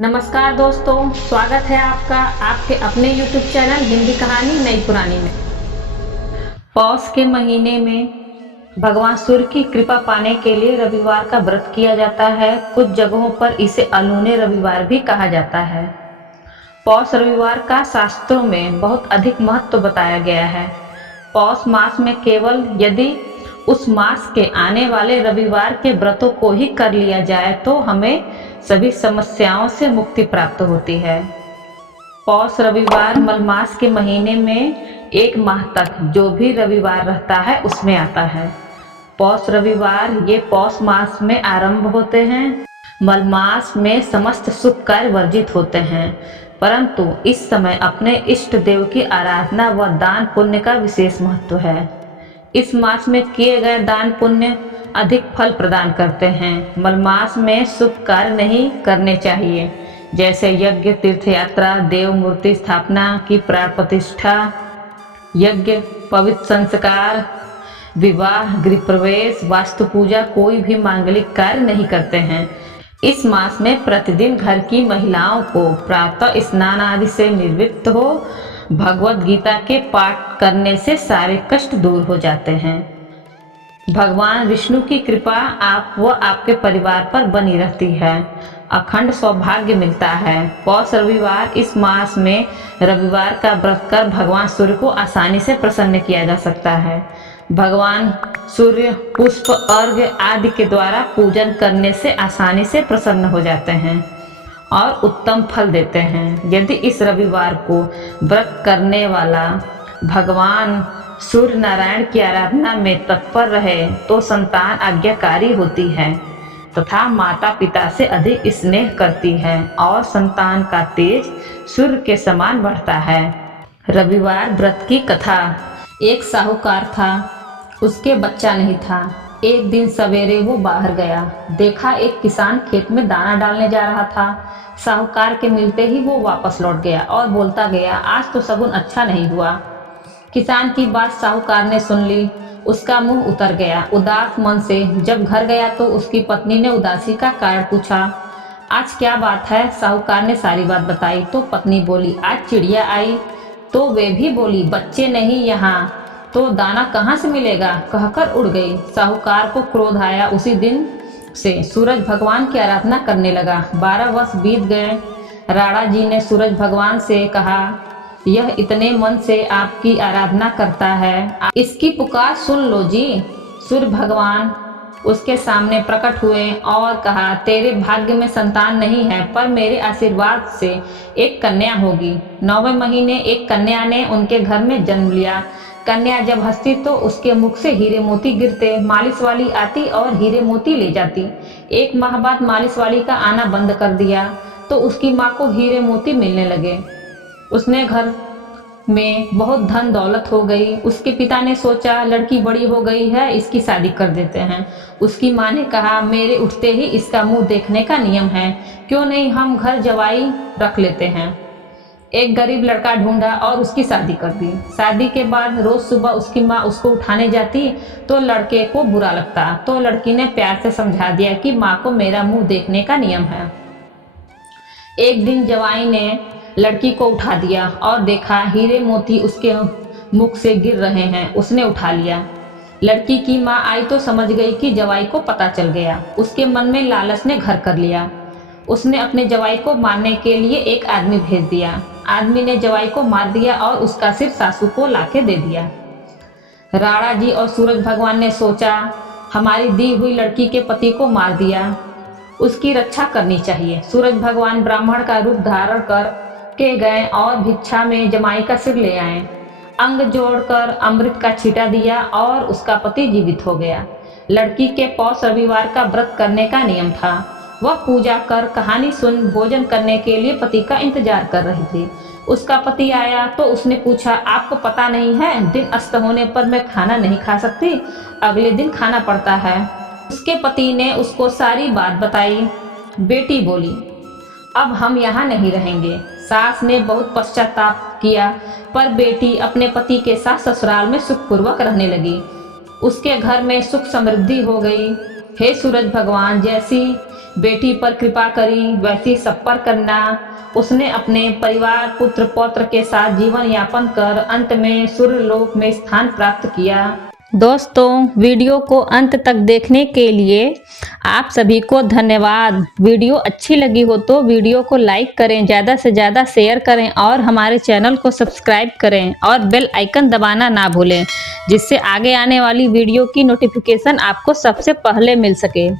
नमस्कार दोस्तों, स्वागत है आपका आपके अपने YouTube चैनल हिंदी कहानी नई पुरानी में। पौष के महीने में भगवान सूर्य की कृपा पाने के लिए रविवार का व्रत किया जाता है। कुछ जगहों पर इसे अलूने रविवार भी कहा जाता है। पौष रविवार का शास्त्रों में बहुत अधिक महत्व बताया गया है। पौष मास में केवल यदि उस मास के आने वाले रविवार के व्रतों को ही कर लिया जाए तो हमें सभी समस्याओं से मुक्ति प्राप्त होती है। पौष रविवार मलमास के महीने में एक माह तक जो भी रविवार रहता है उसमें आता है। पौष रविवार ये पौष मास में आरंभ होते हैं। मलमास में समस्त शुभ कार्य वर्जित होते हैं, परंतु इस समय अपने इष्ट देव की आराधना व दान पुण्य का विशेष महत्व है। इस मास में किए गए दान पुण्य अधिक फल प्रदान करते हैं। मलमास में शुभ कार्य नहीं करने चाहिए, जैसे यज्ञ, तीर्थ यात्रा, देव मूर्ति स्थापना की प्राण प्रतिष्ठा, यज्ञ, पवित्र संस्कार, विवाह, गृह प्रवेश, वास्तु पूजा, कोई भी मांगलिक कार्य नहीं करते हैं। इस मास में प्रतिदिन घर की महिलाओं को प्रातः स्नान आदि से निवृत्त हो भगवत गीता के पाठ करने से सारे कष्ट दूर हो जाते हैं। भगवान विष्णु की कृपा आप व आपके परिवार पर बनी रहती है। अखंड सौभाग्य मिलता है। पौष रविवार इस मास में रविवार का व्रत कर भगवान सूर्य को आसानी से प्रसन्न किया जा सकता है। भगवान सूर्य पुष्प, अर्घ्य आदि के द्वारा पूजन करने से आसानी से प्रसन्न हो जाते हैं और उत्तम फल देते हैं। यदि इस रविवार को व्रत करने वाला भगवान सूर्य नारायण की आराधना में तत्पर रहे तो संतान आज्ञाकारी होती है तथा माता पिता से अधिक स्नेह करती है और संतान का तेज सूर्य के समान बढ़ता है। रविवार व्रत की कथा। एक साहूकार था, उसके बच्चा नहीं था। एक दिन सवेरे वो बाहर गया, देखा एक किसान खेत में दाना डालने जा रहा था। साहूकार के मिलते ही वो वापस लौट गया और बोलता गया, आज तो शगुन अच्छा नहीं हुआ। किसान की बात साहूकार ने सुन ली, उसका मुंह उतर गया। उदास मन से जब घर गया तो उसकी पत्नी ने उदासी का कारण पूछा। आज क्या बात है? साहूकार ने सारी बात बताई तो पत्नी बोली, आज चिड़िया आई। तो वे भी बोली, बच्चे नहीं यहाँ तो दाना कहाँ से मिलेगा? कहकर उड़ गई। साहूकार को क्रोध आया। उसी दिन से सूरज भगवान की आराधना करने लगा। 12 वर्ष बीत गए। राणा जी ने सूरज भगवान से कहा, यह इतने मन से आपकी आराधना करता है, इसकी पुकार सुन लो जी। सूर्य भगवान उसके सामने प्रकट हुए और कहा, तेरे भाग्य में संतान नहीं है, पर मेरे आशीर्वाद से एक कन्या होगी। 9वें महीने एक कन्या ने उनके घर में जन्म लिया। कन्या जब हंसती तो उसके मुख से हीरे मोती गिरते। मालिश वाली आती और हीरे मोती ले जाती। एक माह बाद मालिश वाली का आना बंद कर दिया तो उसकी माँ को हीरे मोती मिलने लगे। उसने घर में बहुत धन दौलत हो गई। उसके पिता ने सोचा, लड़की बड़ी हो गई है, इसकी शादी कर देते हैं। उसकी माँ ने कहा, मेरे उठते ही इसका मुंह देखने का नियम है, क्यों नहीं हम घर जवाई रख लेते हैं। एक गरीब लड़का ढूंढा और उसकी शादी कर दी। शादी के बाद रोज सुबह उसकी माँ उसको उठाने जाती तो लड़के को बुरा लगता, तो लड़की ने प्यार से समझा दिया कि माँ को मेरा मुंह देखने का नियम है। एक दिन जवाई ने लड़की को उठा दिया और देखा हीरे मोती उसके मुख से गिर रहे हैं। उसने उठा लिया। लड़की की माँ आई तो समझ गई कि जवाई को पता चल गया। उसके मन में लालच ने घर कर लिया। उसने अपने जवाई को मारने के लिए एक आदमी भेज दिया। आदमी ने जवाई को मार दिया और उसका सिर सासू को लाके दे दिया। राणा जी और सूरज भगवान ने सोचा, हमारी दी हुई लड़की के पति को मार दिया, उसकी रक्षा करनी चाहिए। सूरज भगवान ब्राह्मण का रूप धारण कर के गए और भिक्षा में जमाई का सिर ले आए। अंग जोड़कर अमृत का छींटा दिया और उसका पति जीवित हो गया। लड़की के पौष रविवार का व्रत करने का नियम था। वह पूजा कर, कहानी सुन, भोजन करने के लिए पति का इंतजार कर रही थी। उसका पति आया तो उसने पूछा, आपको पता नहीं है, दिन अस्त होने पर मैं खाना नहीं खा सकती, अगले दिन खाना पड़ता है। उसके पति ने उसको सारी बात बताई। बेटी बोली, अब हम यहाँ नहीं रहेंगे। सास ने बहुत पश्चाताप किया, पर बेटी अपने पति के साथ ससुराल में सुखपूर्वक रहने लगी। उसके घर में सुख समृद्धि हो गई। हे सूरज भगवान, जैसी बेटी पर कृपा करी वैसी सब पर करना। उसने अपने परिवार, पुत्र पौत्र के साथ जीवन यापन कर अंत में सूर्यलोक में स्थान प्राप्त किया। दोस्तों, वीडियो को अंत तक देखने के लिए आप सभी को धन्यवाद। वीडियो अच्छी लगी हो तो वीडियो को लाइक करें, ज़्यादा से ज़्यादा शेयर करें और हमारे चैनल को सब्सक्राइब करें और बेल आइकन दबाना ना भूलें, जिससे आगे आने वाली वीडियो की नोटिफिकेशन आपको सबसे पहले मिल सके।